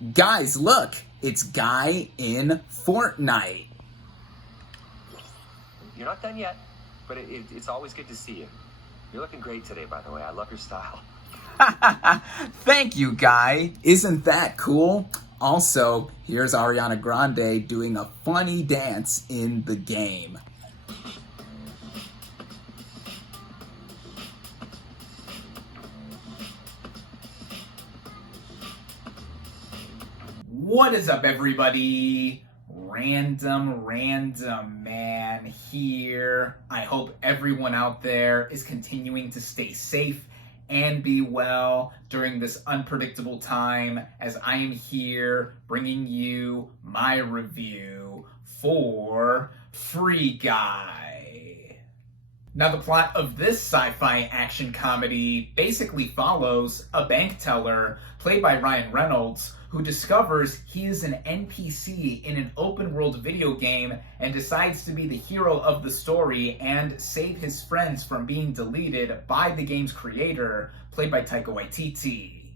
Guys, look! It's Guy in Fortnite. You're not done yet, but it's always good to see you. You're looking great today, by the way. I love your style. Thank you, Guy. Isn't that cool? Also, here's Ariana Grande doing a funny dance in the game. What is up, everybody? RandomRandomMan here. I hope everyone out there is continuing to stay safe and be well during this unpredictable time, as I am here bringing you my review for Free Guy. Now, the plot of this sci-fi action comedy basically follows a bank teller, played by Ryan Reynolds, who discovers he is an NPC in an open-world video game and decides to be the hero of the story and save his friends from being deleted by the game's creator, played by Taiko Waititi.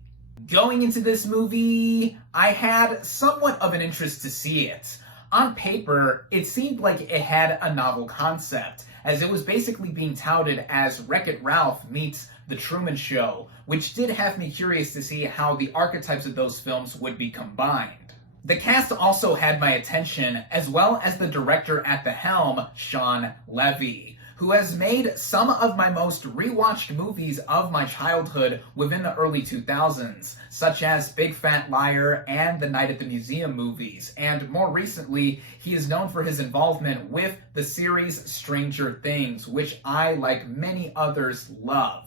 Going into this movie, I had somewhat of an interest to see it. On paper, it seemed like it had a novel concept, as it was basically being touted as Wreck-It Ralph meets The Truman Show, which did have me curious to see how the archetypes of those films would be combined. The cast also had my attention, as well as the director at the helm, Shawn Levy, who has made some of my most rewatched movies of my childhood within the early 2000s, such as Big Fat Liar and the Night at the Museum movies, and more recently, he is known for his involvement with the series Stranger Things, which I, like many others, love.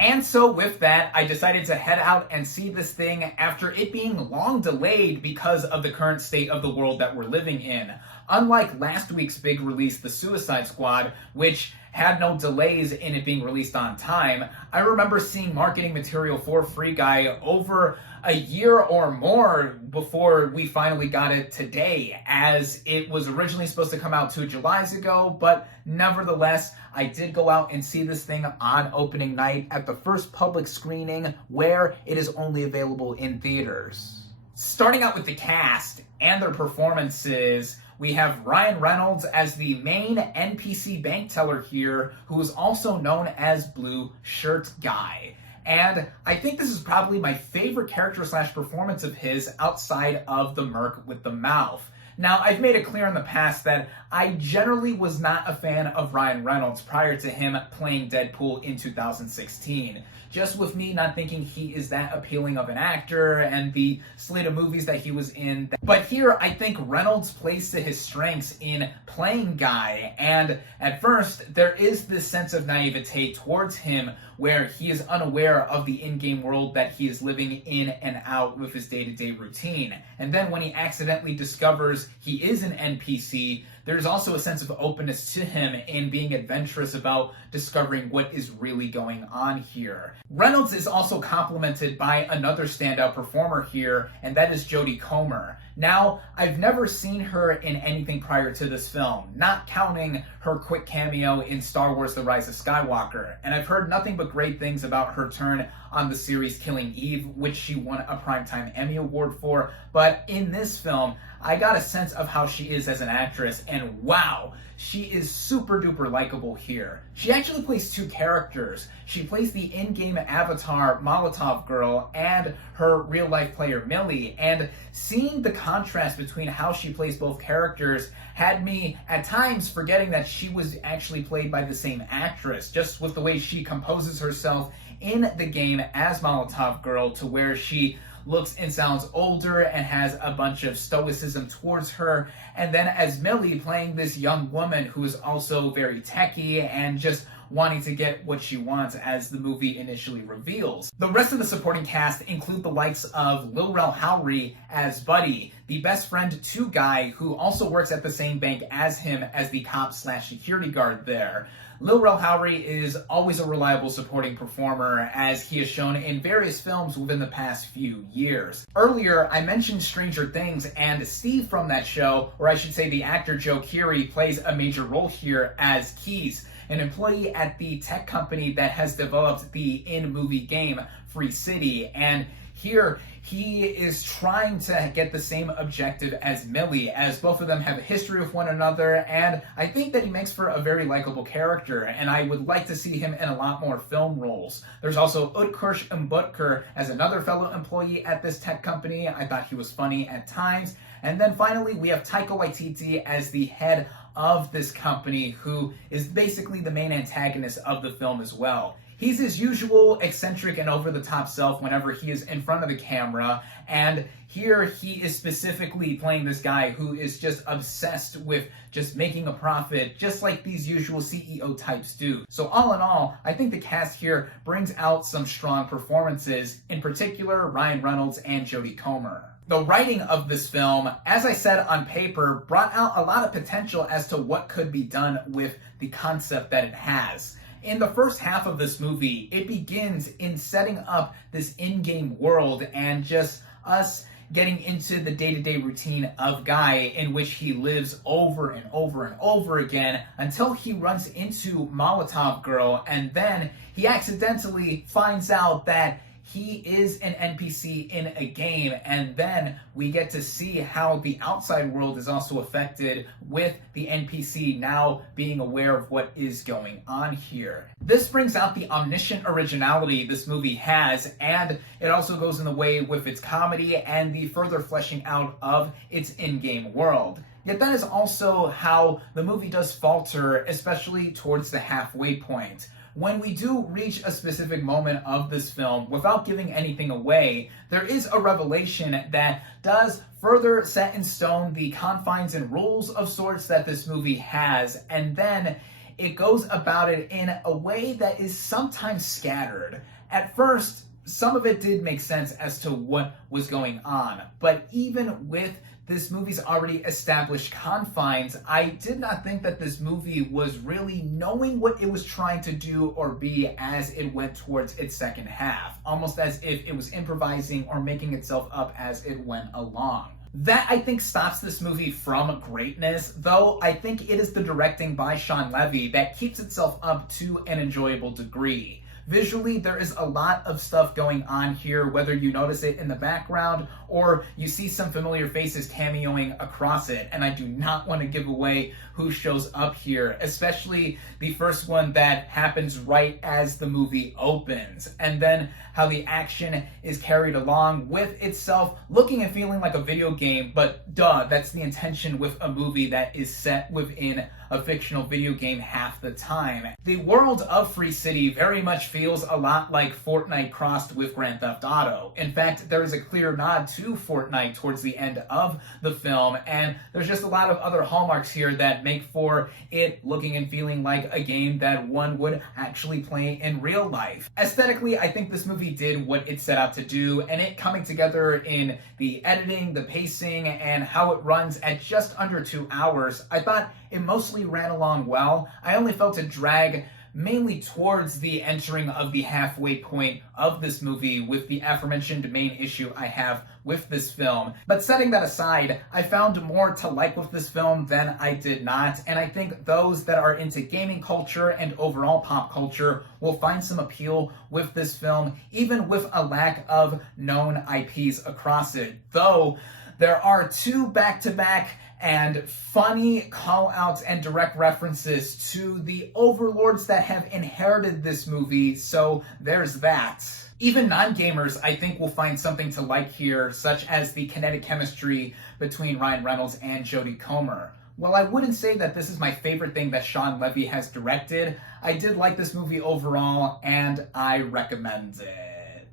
And so with that, I decided to head out and see this thing after it being long delayed because of the current state of the world that we're living in. Unlike last week's big release, The Suicide Squad, which had no delays in it being released on time, I remember seeing marketing material for Free Guy over a year or more before we finally got it today, as it was originally supposed to come out 2 Julys ago, but nevertheless, I did go out and see this thing on opening night at the first public screening where it is only available in theaters. Starting out with the cast and their performances, we have Ryan Reynolds as the main NPC bank teller here, who is also known as Blue Shirt Guy. And I think this is probably my favorite character / performance of his outside of the Merc with the Mouth. Now, I've made it clear in the past that I generally was not a fan of Ryan Reynolds prior to him playing Deadpool in 2016. Just with me not thinking he is that appealing of an actor and the slate of movies that he was in. But here, I think Reynolds plays to his strengths in playing Guy, and at first, there is this sense of naivete towards him where he is unaware of the in-game world that he is living in and out with his day-to-day routine. And then when he accidentally discovers he is an NPC, there's also a sense of openness to him in being adventurous about discovering what is really going on here. Reynolds is also complemented by another standout performer here, and that is Jody Comer. Now, I've never seen her in anything prior to this film, not counting her quick cameo in Star Wars The Rise of Skywalker, and I've heard nothing but great things about her turn on the series Killing Eve, which she won a Primetime Emmy Award for, but in this film, I got a sense of how she is as an actress, and wow, she is super duper likable here. She actually plays two characters. She plays the in-game avatar Molotov Girl and her real-life player Millie, and seeing the contrast between how she plays both characters had me at times forgetting that she was actually played by the same actress, just with the way she composes herself in the game as Molotov Girl, to where she looks and sounds older and has a bunch of stoicism towards her, and then as Millie playing this young woman who is also very techy and just wanting to get what she wants, as the movie initially reveals. The rest of the supporting cast include the likes of Lil Rel Howery as Buddy, the best friend to Guy, who also works at the same bank as him as the cop / security guard there. Lil Rel Howery is always a reliable supporting performer, as he has shown in various films within the past few years. Earlier, I mentioned Stranger Things, and Steve from that show, or I should say the actor Joe Keery, plays a major role here as Keys, an employee at the tech company that has developed the in-movie game Free City, and Here, he is trying to get the same objective as Millie, as both of them have a history with one another, and I think that he makes for a very likable character, and I would like to see him in a lot more film roles. There's also Utkarsh Mbutker as another fellow employee at this tech company. I thought he was funny at times. And then finally, we have Taiko Waititi as the head of this company, who is basically the main antagonist of the film as well. He's his usual eccentric and over-the-top self whenever he is in front of the camera, and here he is specifically playing this guy who is just obsessed with just making a profit, just like these usual CEO types do. So all in all, I think the cast here brings out some strong performances, in particular Ryan Reynolds and Jody Comer. The writing of this film, as I said on paper, brought out a lot of potential as to what could be done with the concept that it has. In the first half of this movie, it begins in setting up this in-game world and just us getting into the day-to-day routine of Guy, in which he lives over and over and over again until he runs into Molotov Girl, and then he accidentally finds out that he is an NPC in a game, and then we get to see how the outside world is also affected with the NPC now being aware of what is going on here. This brings out the omniscient originality this movie has, and it also goes in the way with its comedy and the further fleshing out of its in-game world. Yet that is also how the movie does falter, especially towards the halfway point. When we do reach a specific moment of this film, without giving anything away, there is a revelation that does further set in stone the confines and rules of sorts that this movie has, and then it goes about it in a way that is sometimes scattered. At first, some of it did make sense as to what was going on, but even with this movie's already established confines, I did not think that this movie was really knowing what it was trying to do or be as it went towards its second half, almost as if it was improvising or making itself up as it went along. That, I think, stops this movie from greatness, though I think it is the directing by Shawn Levy that keeps itself up to an enjoyable degree. Visually, there is a lot of stuff going on here, whether you notice it in the background or you see some familiar faces cameoing across it, and I do not want to give away who shows up here, especially the first one that happens right as the movie opens, and then how the action is carried along with itself looking and feeling like a video game, but duh, that's the intention with a movie that is set within a fictional video game half the time. The world of Free City very much feels a lot like Fortnite crossed with Grand Theft Auto. In fact, there is a clear nod to Fortnite towards the end of the film, and there's just a lot of other hallmarks here that make for it looking and feeling like a game that one would actually play in real life. Aesthetically, I think this movie did what it set out to do, and it coming together in the editing, the pacing, and how it runs at just under 2 hours, I thought it mostly ran along well. I only felt it drag mainly towards the entering of the halfway point of this movie with the aforementioned main issue I have with this film. But setting that aside, I found more to like with this film than I did not, and I think those that are into gaming culture and overall pop culture will find some appeal with this film, even with a lack of known IPs across it. Though there are 2 back-to-back and funny call-outs and direct references to the overlords that have inherited this movie, so there's that. Even non-gamers, I think, will find something to like here, such as the kinetic chemistry between Ryan Reynolds and Jody Comer. While I wouldn't say that this is my favorite thing that Shawn Levy has directed, I did like this movie overall, and I recommend it.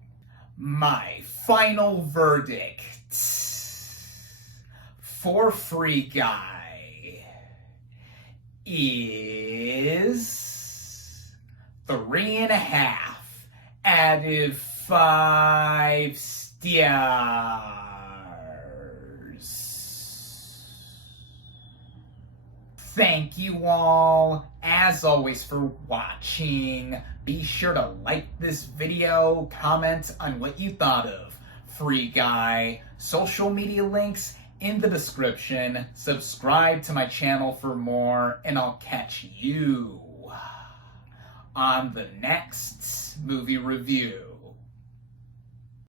My final verdict for Free Guy is 3.5 out of 5 stars. Thank you all, as always, for watching. Be sure to like this video, comment on what you thought of Free Guy, social media links in the description, subscribe to my channel for more, and I'll catch you on the next movie review.